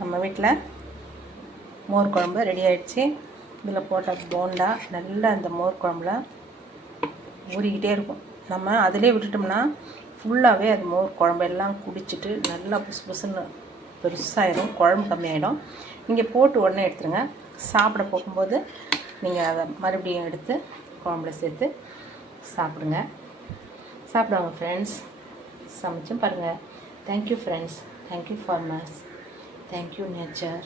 நம்ம வீட்டில் மோர் குழம்பு ரெடி ஆகிடுச்சு. இதில் போட்ட போண்டா நல்லா அந்த மோர் குழம்புல ஊறிக்கிட்டே இருக்கும். நம்ம அதிலே விட்டுட்டோம்னா ஃபுல்லாகவே அது மோர் குழம்பெல்லாம் குடிச்சிட்டு நல்லா புசு புசுன்னு பெருசாகிடும், குழம்பு கம்மியாகிடும். நீங்கள் போட்டு உடனே எடுத்துருங்க. சாப்பிட போகும்போது நீங்கள் அதை மறுபடியும் எடுத்து குழம்புல சேர்த்து சாப்பிடுங்க. சாப்பிடுவாங்க ஃப்ரெண்ட்ஸ். சமைச்சும் பாருங்கள். Thank you friends. Thank you farmers. Thank you, nature.